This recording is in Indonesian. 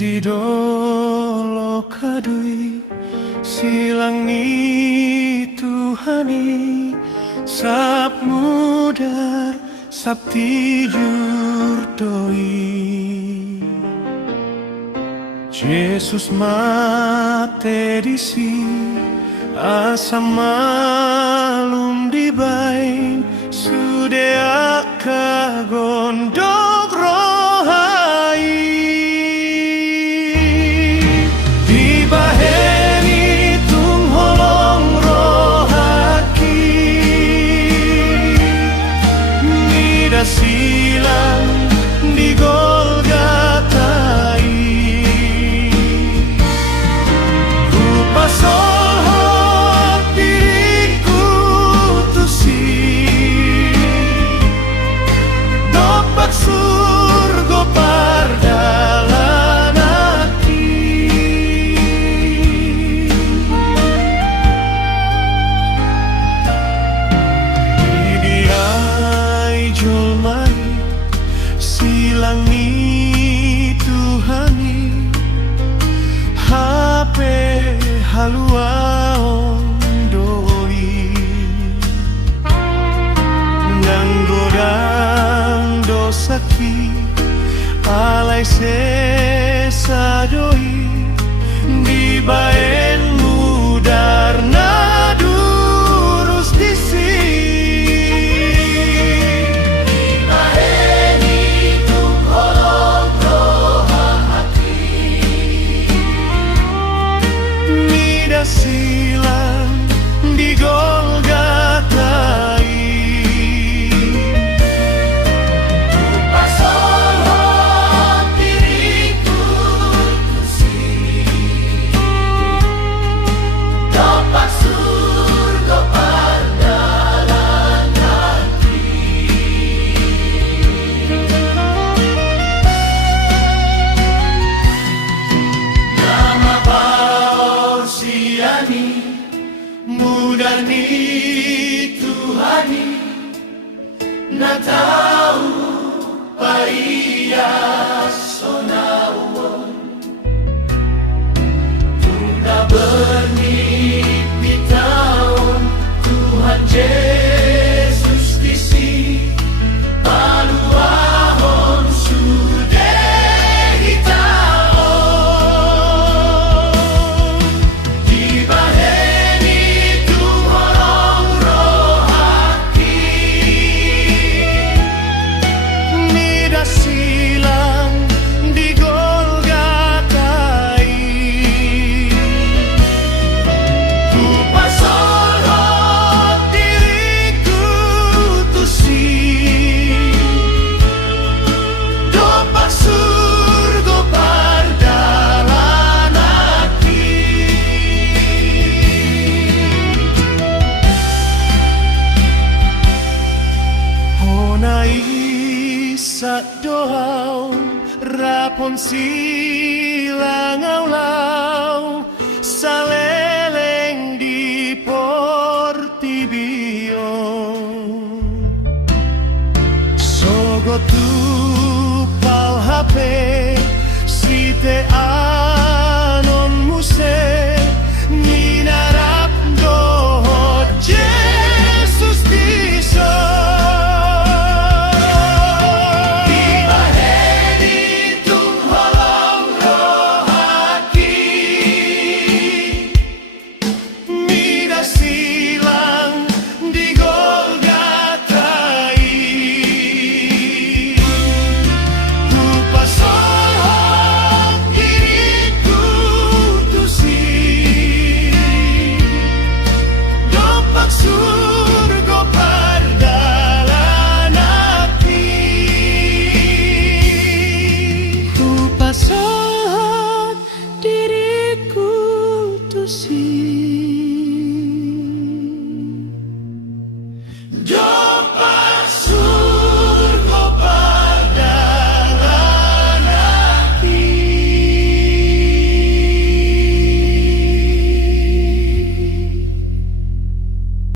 Didolo kadui silangi Tuhani sap mudar sap tijur doi Jesus mate disi asam malum dibain sudah kagondok rohai silang di Golgatai rupa sohor diriku tusi dopak surga pardalan hati idiai julmai silangi Tuhani hape haluaon doi nganggodang dosaki alai sesa doi dibaen mudar nadurus disi silang di Golgatai rupa sohor diriku tusi dopak surga pardalan hati nama baur siani mudani Tuhani na tahu paia sonawon tunda bermimpi tahun Tuhan Yesus disi paluahon sudah hitaon dibaheni tuhorong rohaki nida silang di Golgatai rupa sohor diriku tusi dopak surga pardalan hati honai sak dohau rapon silang aulau saleleng di portibion sogo tu pal HP site